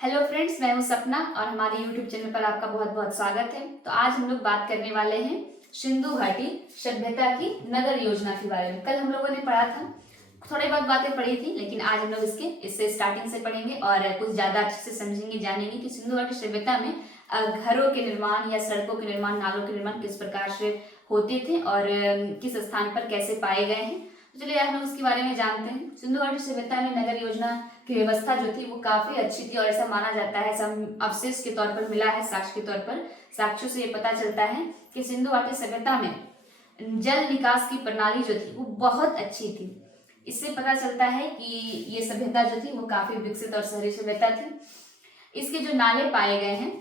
Hello friends, मैं हूं सपना और हमारे यूट्यूब चैनल पर आपका बहुत बहुत स्वागत है। तो आज हम लोग बात करने वाले हैं सिंधु घाटी सभ्यता की नगर योजना के बारे में। कल हम लोगों ने पढ़ा था, थोड़ी बहुत बातें पढ़ी थी, लेकिन आज हम लोग इससे स्टार्टिंग से पढ़ेंगे और कुछ ज्यादा अच्छे से समझेंगे, जानेंगे कि सिंधु घाटी सभ्यता में घरों के निर्माण या सड़कों के निर्माण, नालों के निर्माण किस प्रकार से होते थे और किस स्थान पर कैसे पाए गए हैं। तो चलिए हम लोग उसके बारे में जानते हैं। सिंधु घाटी सभ्यता में नगर योजना की व्यवस्था जो थी वो काफी अच्छी थी और ऐसा माना जाता है, ऐसा अवशेष के तौर पर मिला है, साक्ष्य के तौर पर। साक्ष्यों से ये पता चलता है कि सिंधु घाटी सभ्यता में जल निकास की प्रणाली जो थी वो बहुत अच्छी थी। इससे पता चलता है कि ये सभ्यता जो थी वो काफी विकसित और शहरी सभ्यता थी। इसके जो नाले पाए गए हैं,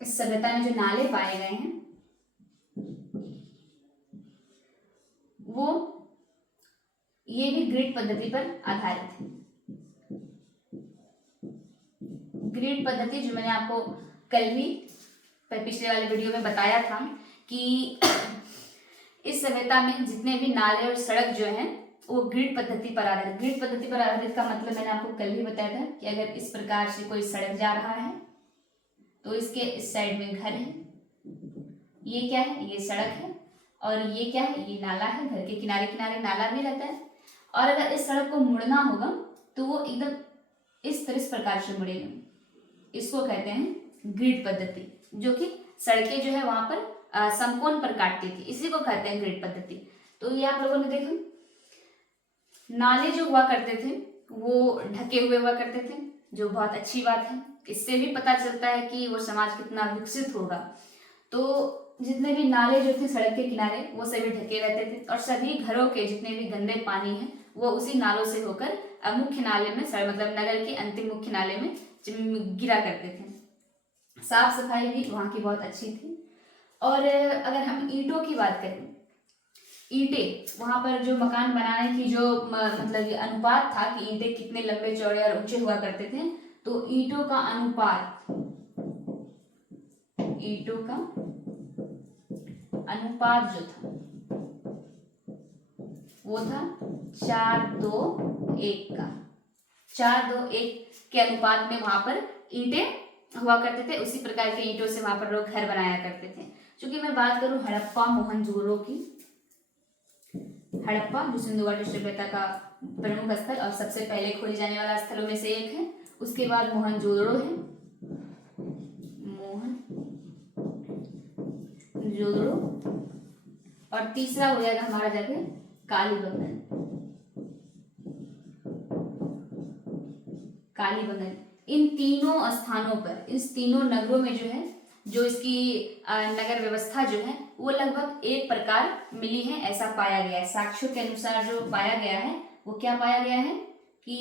इस सभ्यता में जो नाले पाए गए हैं वो ये भी ग्रिड पद्धति पर आधारित है। ग्रिड पद्धति जो मैंने आपको कल भी पिछले वाले वीडियो में बताया था कि इस सभ्यता में जितने भी नाले और सड़क जो हैं वो ग्रिड पद्धति पर आधारित। ग्रिड पद्धति पर आधारित का मतलब मैंने आपको कल भी बताया था कि अगर इस प्रकार से कोई सड़क जा रहा है तो इसके इस साइड में घर है, ये क्या है, ये सड़क है, और ये क्या है, ये नाला है। घर के किनारे किनारे नाला भी रहता है और अगर इस सड़क को मुड़ना होगा तो वो एकदम इस प्रकार से मुड़ेगा। इसको कहते हैं ग्रिड पद्धति, जो कि सड़कें जो है वहां पर समकोण पर काटती थी, इसी को कहते हैं ग्रिड पद्धति। तो ये आप लोगों ने देखा, नाले जो हुआ करते थे वो ढके हुए हुआ करते थे, जो बहुत अच्छी बात है। इससे भी पता चलता है कि वो समाज कितना विकसित होगा। तो जितने भी नाले जो थे सड़क के किनारे वो सभी ढके रहते थे और सभी घरों के जितने भी गंदे पानी हैं वो उसी नालों से होकर मुख्य नाले में, मतलब नगर के अंतिम मुख्य नाले में गिरा करते थे। साफ सफाई भी वहाँ की बहुत अच्छी थी। और अगर हम ईंटों की बात करें, ईंटें वहां पर जो मकान बनाने की जो मतलब ये अनुपात था कि ईंटें कितने लंबे चौड़े और ऊंचे हुआ करते थे, तो ईंटों का अनुपात जो था वो था 4:2:1 का। 4:2:1 के अनुपात में वहां पर ईंटें हुआ करते थे। उसी प्रकार के ईंटों से वहां पर लोग घर बनाया करते थे। क्योंकि मैं बात करूं हड़प्पा मोहनजोदड़ो की, हड़प्पा जो सिंधु घाटी सभ्यता का प्रमुख स्थल और सबसे पहले खोजे जाने वाला स्थलों में से एक है। उसके बाद मोहनजोदड़ो है, मोहनजोदड़ो, और तीसरा हो जाएगा हमारा जाके कालीबंगन। इन तीनों स्थानों पर, इस तीनों नगरों में जो है, जो इसकी नगर व्यवस्था जो है वो लगभग एक प्रकार मिली है, ऐसा पाया गया है। साक्ष्यों के अनुसार जो पाया गया है वो क्या पाया गया है कि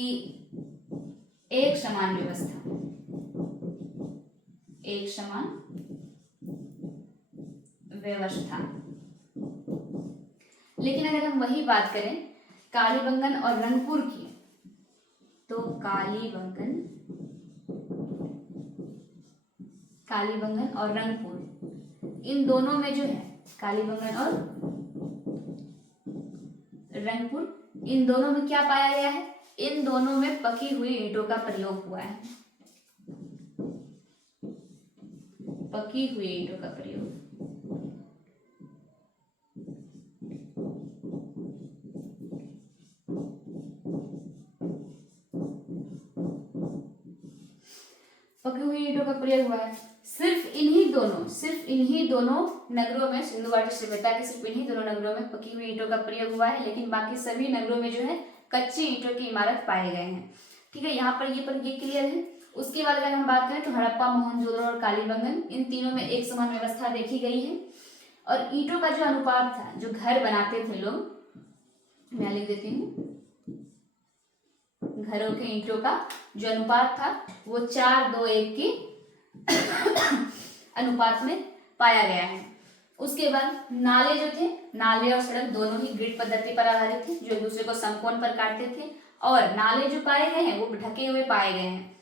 एक समान व्यवस्था, एक समान व्यवस्था। लेकिन अगर हम वही बात करें कालीबंगन और रंगपुर की, तो कालीबंगन और रंगपुर, इन दोनों में जो है, कालीबंगन और रंगपुर, इन दोनों में क्या पाया गया है, इन दोनों में पकी हुई ईंटों का प्रयोग हुआ है। पकी हुई ईंटों का प्रयोग। पकी हुई ईंटों का प्रयोग हुआ है। सिर्फ इन्हीं दोनों नगरों में, सिंधु घाटी सभ्यता के सिर्फ इन्हीं दोनों नगरों में पकी हुई ईंटों का प्रयोग हुआ है, लेकिन बाकी सभी नगरों में जो है कच्ची ईंटों की इमारत पाए गए हैं। ठीक है, यहाँ पर ये क्लियर है। उसके बाद अगर हम बात करें तो हड़प्पा, मोहनजोदड़ो और कालीबंगन, इन तीनों में एक समान व्यवस्था देखी गई है। और ईंटों का जो अनुपात था, जो घर बनाते थे लोग, मैं लिख देती हूँ, घरों के ईंटों का जो अनुपात था वो 4:2:1 की अनुपात में पाया गया है। उसके बाद नाले जो थे, नाले और सड़क दोनों ही ग्रिड पद्धति पर आधारित थे, जो एक दूसरे को समकोण पर काटते थे, और नाले जो पाए गए हैं वो ढके हुए पाए गए हैं।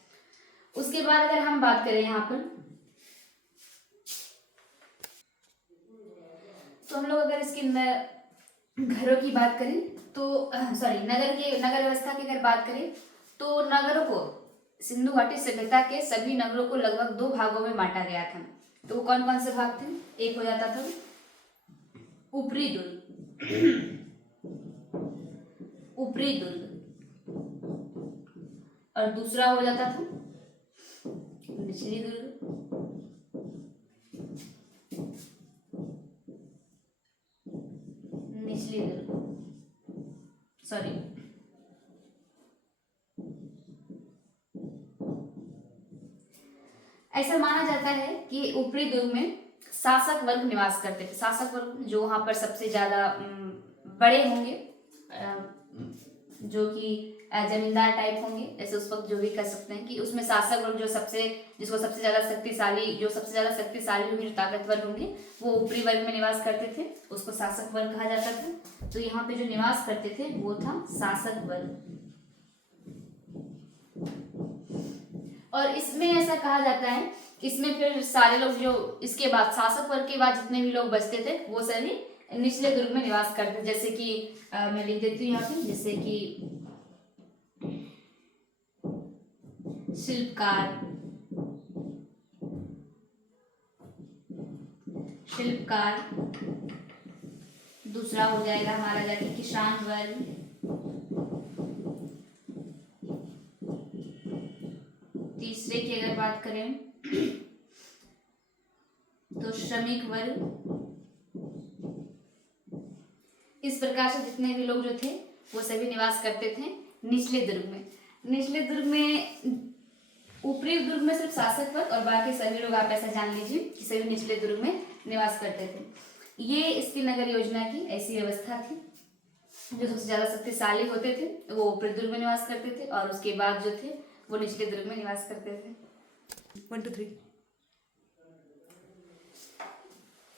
उसके बाद अगर हम बात करें यहाँ पर, तो हम लोग अगर इसके घरों की बात करें तो नगर व्यवस्था की अगर बात करें तो नगरों को सिंधु घाटी सभ्यता के सभी नगरों को लगभग 2 भागों में बांटा गया था। तो वो कौन कौन से भाग थे? एक हो जाता था ऊपरी दुर्ग, ऊपरी दुर्ग, और दूसरा हो जाता था निचली दुर्ग, निचली दुर्ग, सॉरी ऐसा माना जाता है कि ऊपरी दुर्ग में शासक वर्ग निवास करते थे। शासक वर्ग जो वहां पर सबसे ज्यादा बड़े होंगे, जो कि जमींदार टाइप होंगे, ऐसे उस वक्त जो भी कह सकते हैं कि उसमें शासक वर्ग जो जिसको सबसे ज्यादा शक्तिशाली होंगे, जो ताकतवर होंगे, वो ऊपरी वर्ग में निवास करते थे, उसको शासक वर्ग कहा जाता था। तो यहाँ पे जो निवास करते थे वो था शासक वर्ग। और इसमें ऐसा कहा जाता है, इसमें फिर सारे लोग जो इसके बाद शासक वर्ग के बाद जितने भी लोग बचते थे वो सभी निचले दुर्ग में निवास करते थे। जैसे कि मैं लिख देती हूँ यहाँ पे, जैसे कि शिल्पकार, दूसरा हो जाएगा हमारा जाके किसान वर्ग, तीसरे की अगर बात करें तो श्रमिक वर्ग। इस प्रकार से जितने भी लोग जो थे वो सभी निवास करते थे निचले दुर्ग में। निचले दुर्ग में, ऊपरी दुर्ग में सिर्फ शासक वर्ग और बाकी सभी लोग आप ऐसा जान लीजिए कि सभी निचले दुर्ग में निवास करते थे। ये इसकी नगर योजना की ऐसी व्यवस्था थी। जो सबसे ज्यादा शक्तिशाली होते थे वो ऊपरी दुर्ग में निवास करते थे और उसके बाद जो थे वो निचले दुर्ग में निवास करते थे। 1 2 3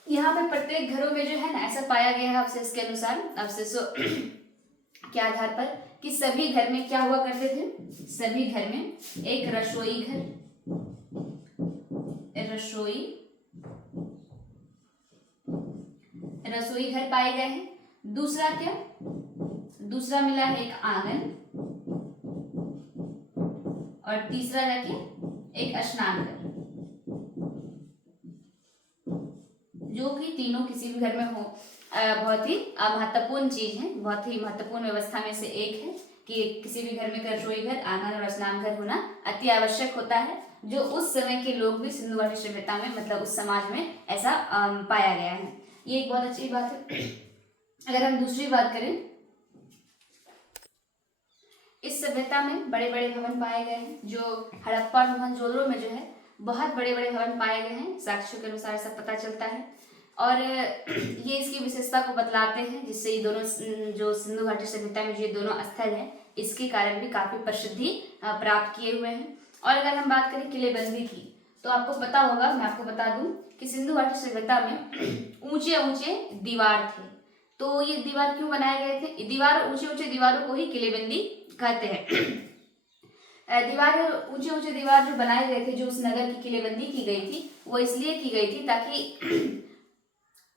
यहाँ पे प्रत्येक घरों में जो है ना ऐसा पाया गया है अवशेष के अनुसार, अवशेषों के आधार पर, कि सभी घर में क्या हुआ करते थे? सभी घर में एक रसोई घर पाए गए हैं। दूसरा क्या? दूसरा मिला है एक आंगन, और तीसरा जाके एक स्नान घर, जो कि तीनों किसी भी घर में हो बहुत ही महत्वपूर्ण चीज है, बहुत ही महत्वपूर्ण व्यवस्था में से एक है कि किसी भी घर में रसोई घर, आंगन और स्नान घर होना अति आवश्यक होता है, जो उस समय के लोग भी सिंधु घाटी सभ्यता में, मतलब उस समाज में ऐसा पाया गया है। ये एक बहुत अच्छी बात है। अगर हम दूसरी बात करें, इस सभ्यता में बड़े बड़े भवन पाए गए हैं, जो हड़प्पा और मोहनजोदड़ो में जो है बहुत बड़े बड़े भवन पाए गए हैं, साक्ष्यों के अनुसार ऐसा पता चलता है। और ये इसकी विशेषता को बतलाते हैं, जिससे ये दोनों जो सिंधु घाटी सभ्यता में जो दोनों स्थल है इसके कारण भी काफी प्रसिद्धि प्राप्त किए हुए हैं। और अगर हम बात करें किलेबंदी की, तो आपको पता होगा, मैं आपको बता दूं कि सिंधु घाटी सभ्यता में ऊंचे ऊंचे दीवार थे। तो ये दीवार क्यों बनाए गए थे? दीवार, ऊंचे ऊंचे दीवारों को ही किलेबंदी कहते हैं। दीवार, ऊंचे ऊंचे दीवार जो बनाए गए थे, जो उस नगर की किलेबंदी की गई थी, वो इसलिए की गई थी ताकि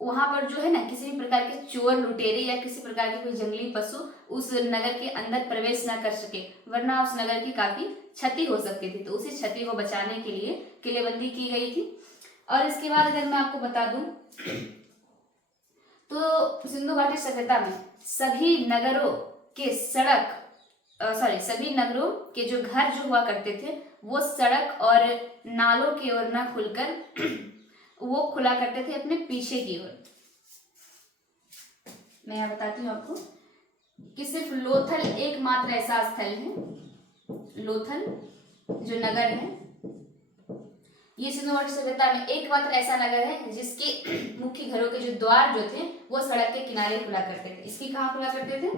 वहां पर जो है ना किसी भी प्रकार के चोर, लुटेरे या किसी प्रकार के कोई जंगली पशु उस नगर के अंदर प्रवेश ना कर सके, वरना उस नगर की काफी क्षति हो सकती थी। तो उसी क्षति को बचाने के लिए किलेबंदी की गई थी। और इसके बाद अगर मैं आपको बता दूं तो सिंधु घाटी सभ्यता में सभी नगरों के सभी नगरों के जो घर जो हुआ करते थे वो सड़क और नालों की ओर न खुलकर वो खुला करते थे अपने पीछे की ओर। मैं यहाँ बताती हूँ आपको कि सिर्फ लोथल एकमात्र ऐसा स्थल है, लोथल जो नगर है, ये सिंधु घाटी सभ्यता में एकमात्र ऐसा नगर है जिसके मुख्य घरों के जो द्वार जो थे वो सड़क के किनारे खुला करते थे। इसकी कहाँ खुला करते थे?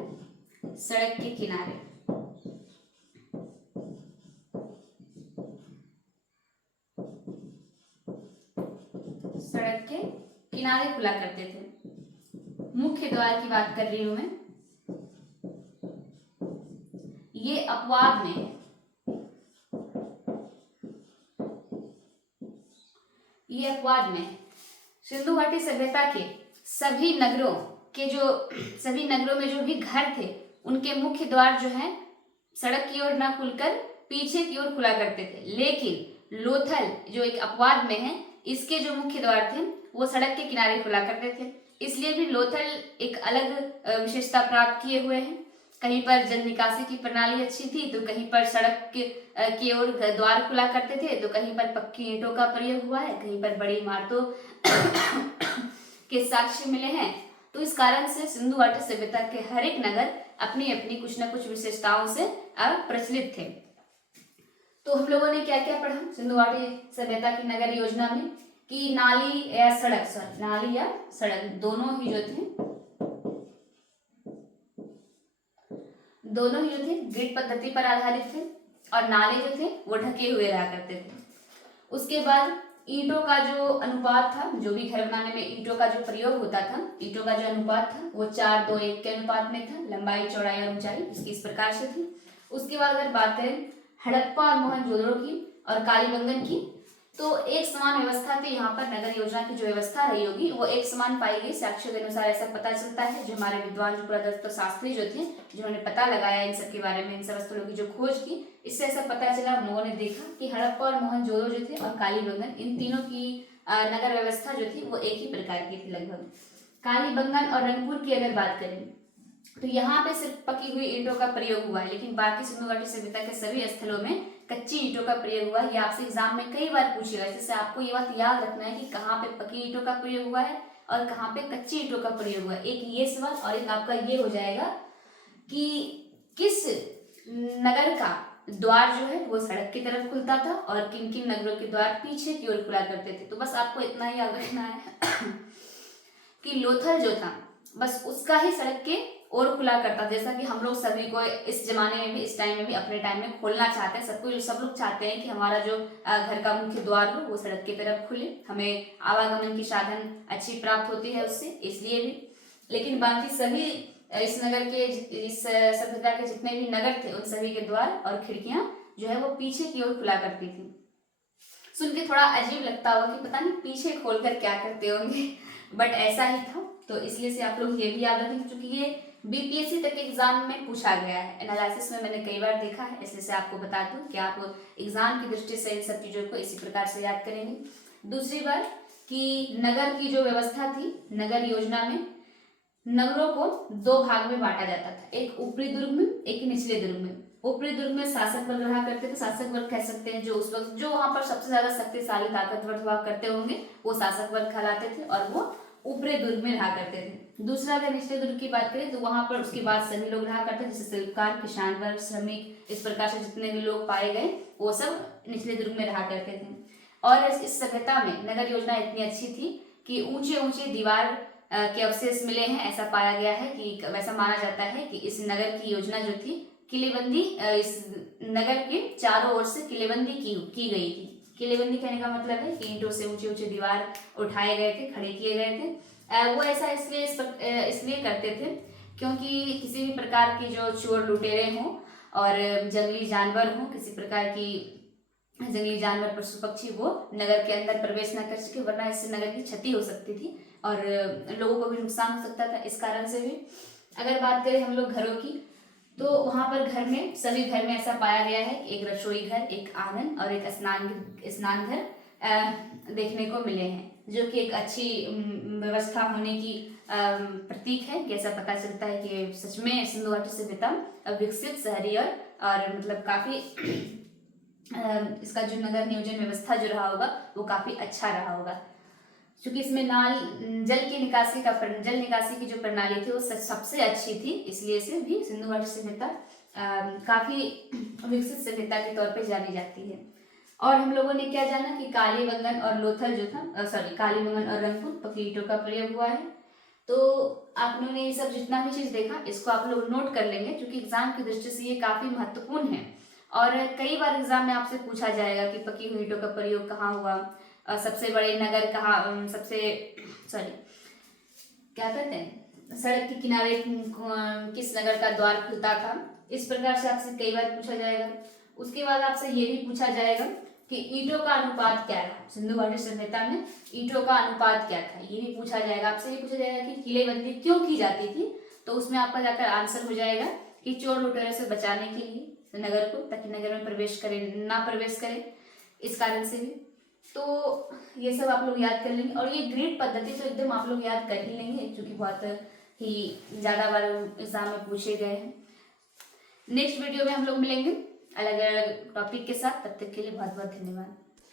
सड़क के किनारे। सड़क के किनारे खुला करते थे। मुख्य द्वार की बात कर रही हूं मैं, ये अपवाद में है। ये अपवाद में है। सिंधु घाटी सभ्यता के सभी नगरों में जो भी घर थे उनके मुख्य द्वार जो है सड़क की ओर न खुलकर पीछे की ओर खुला करते थे। लेकिन लोथल जो एक अपवाद में है, इसके जो मुख्य द्वार थे वो सड़क के किनारे खुला करते थे। इसलिए भी लोथल एक अलग विशेषता प्राप्त किए हुए हैं। कहीं पर जल निकासी की प्रणाली अच्छी थी तो कहीं पर सड़क की ओर द्वार खुला करते थे, तो कहीं पर पक्की ईंटों का प्रयोग हुआ है, कहीं पर बड़ी इमारतों के साक्ष्य मिले हैं। तो इस कारण से सिंधु घाटी सभ्यता के हर एक नगर अपनी अपनी कुछ न कुछ विशेषताओं से प्रचलित थे। तो हम लोगों ने क्या क्या पढ़ा सिंधु घाटी सभ्यता की नगर योजना में कि नाली या सड़क दोनों ही जो थे ग्रिड पद्धति पर आधारित थे और नाले जो थे वो ढके हुए रहा करते थे। उसके बाद ईंटों का जो अनुपात था, जो भी घर बनाने में ईंटों का जो प्रयोग होता था, ईंटों का जो अनुपात था वो 4:2:1 के अनुपात में था। लंबाई, चौड़ाई और ऊंचाई इसकी इस प्रकार से थी। उसके बाद अगर बात करें हड़प्पा और मोहनजोदड़ो की और कालीबंगन की, तो एक समान व्यवस्था थी। यहाँ पर नगर योजना की जो व्यवस्था रही होगी वो एक समान पाई गई। साक्ष्यों के अनुसार ऐसा पता चलता है। जो हमारे विद्वान जो पुरातत्व शास्त्री जो थे, जिन्होंने पता लगाया इन सब के बारे में, इन सब स्थलों की जो खोज की, इससे ऐसा पता चला, हम लोगों ने देखा कि हड़प्पा और मोहनजोदड़ो जो थे और कालीबंगन, इन तीनों की नगर व्यवस्था जो थी वो एक ही प्रकार की थी लगभग। कालीबंगन और रंगपुर की अगर बात करें तो यहाँ पे सिर्फ पकी हुई ईंटों का प्रयोग हुआ है, लेकिन बाकी सिंधु घाटी सभ्यता के सभी स्थलों में कच्ची ईंटों का प्रयोग हुआ है। ये आपसे एग्जाम में कई बार पूछेगा, जिससे आपको ये बात याद रखना है कि कहाँ पे पकी ईंटों का प्रयोग हुआ है और कहाँ पे कच्ची ईंटों का प्रयोग हुआ है। एक ये सवाल और एक आपका ये हो जाएगा कि किस नगर का द्वार जो है वो सड़क की तरफ खुलता था और किन किन नगरों के द्वार पीछे की ओर खुला करते थे। तो बस आपको इतना ही याद रखना है कि लोथल जो था बस उसका ही सड़क के और खुला करता, जैसा कि हम लोग सभी को इस जमाने में भी, इस टाइम में भी, अपने टाइम में खोलना चाहते हैं। सब लोग चाहते हैं कि हमारा जो घर का मुख्य द्वार हो वो सड़क की तरफ खुले, हमें आवागमन की साधन अच्छी प्राप्त होती है उससे, इसलिए भी। लेकिन बाकी सभी इस नगर के, इस सभ्यता के जितने भी नगर थे उन सभी के द्वार और खिड़कियां जो है वो पीछे की ओर खुला करती थी। सुन के थोड़ा अजीब लगता होगा कि पता नहीं पीछे खोलकर क्या करते होंगे, बट ऐसा ही था। तो इसलिए से आप लोग ये भी याद रखें, क्योंकि ये बीपीएससी तक एग्जाम में पूछा गया है। एनालिसिस में मैंने कई बार देखा है, इसलिए से आपको बता दूं कि आप एग्जाम की दृष्टि से इन सब चीजों को इसी प्रकार से याद करेंगे। दूसरी बात कि नगर की जो व्यवस्था थी, नगर योजना में नगरों को 2 भाग में बांटा जाता था, एक ऊपरी दुर्ग में, एक निचले दुर्ग में। ऊपरी दुर्ग में शासक वर्ग रहा करते थे, शासक वर्ग कह सकते हैं जो उस वक्त जो वहां पर सबसे ज्यादा शक्तिशाली ताकतवर हुआ करते होंगे वो शासक वर्ग कहलाते थे और वो ऊपरी दुर्ग में रहा करते थे। दूसरा अगर निचले दुर्ग की बात करें तो वहां पर उसके बाद सभी लोग रहा करते, जैसे शिल्पकार, किसान वर्ग, श्रमिक, इस प्रकार से जितने भी लोग पाए गए वो सब निचले दुर्ग में रहा करते थे। और इस सभ्यता में नगर योजना इतनी अच्छी थी कि ऊंचे ऊंचे दीवार के अवशेष मिले हैं। ऐसा पाया गया है कि वैसा माना जाता है कि इस नगर की योजना जो थी किलेबंदी, इस नगर के चारों ओर से किलेबंदी की गई थी। किलेबंदी कहने का मतलब है कि ईंटों से ऊंचे ऊंचे दीवार उठाए गए थे, खड़े किए गए थे। वो ऐसा इसलिए करते थे क्योंकि किसी भी प्रकार की जो चोर लुटेरे हों और जंगली जानवर हों, किसी प्रकार की जंगली जानवर, पशु पक्षी वो नगर के अंदर प्रवेश न कर सके, वरना इससे नगर की क्षति हो सकती थी और लोगों को भी नुकसान हो सकता था। इस कारण से भी अगर बात करें हम लोग घरों की, तो वहां पर घर में, सभी घर में ऐसा पाया गया है कि एक रसोई घर, एक आंगन और एक स्नान घर देखने को मिले हैं, जो कि एक अच्छी व्यवस्था होने की प्रतीक है। कि ऐसा पता चलता है कि सच में सिंधु घाटी सभ्यता विकसित, शहरी और मतलब काफी इसका जो नगर नियोजन व्यवस्था जो रहा होगा वो काफी अच्छा रहा होगा, क्योंकि इसमें जल निकासी की जो प्रणाली थी वो सबसे अच्छी थी। इसलिए से भी सिंधु घाटी सभ्यता काफी विकसित सभ्यता के तौर पे जानी जाती है। और हम लोगों ने क्या जाना कि कालीबंगन और लोथल जो था, कालीबंगन और रंगपुर पकी ईंटों का प्रयोग हुआ है। तो आप लोगों ने ये सब जितना भी चीज देखा इसको आप लोग नोट कर लेंगे, क्योंकि एग्जाम की दृष्टि से ये काफी महत्वपूर्ण है और कई बार एग्जाम में आपसे पूछा जाएगा कि पकी हुई ईंटों का प्रयोग कहाँ हुआ, सबसे बड़े नगर कहाँ, क्या कहते हैं, सड़क के किनारे किस नगर का द्वार खुलता था। इस प्रकार से आपसे कई बार पूछा जाएगा। उसके बाद आपसे ये भी पूछा जाएगा कि ईंटों का अनुपात क्या रहा, सिंधु घाटी सभ्यता में ईंटों का अनुपात क्या था, ये भी पूछा जाएगा। आपसे ये पूछा जाएगा कि किलेबंदी क्यों की जाती थी, तो उसमें आपका जाकर आंसर हो जाएगा कि चोर लुटेरों से बचाने के लिए, नगर को, ताकि नगर में प्रवेश करें ना प्रवेश करें, इस कारण से भी। तो ये सब आप लोग याद कर लेंगे। और ये ग्रिड पद्धति तो एकदम आप लोग याद कर ही लेंगे, क्योंकि बहुत ही ज़्यादा बार एग्जाम में पूछे गए हैं। नेक्स्ट वीडियो में हम लोग मिलेंगे अलग अलग टॉपिक के साथ। तब तक के लिए बहुत बहुत धन्यवाद।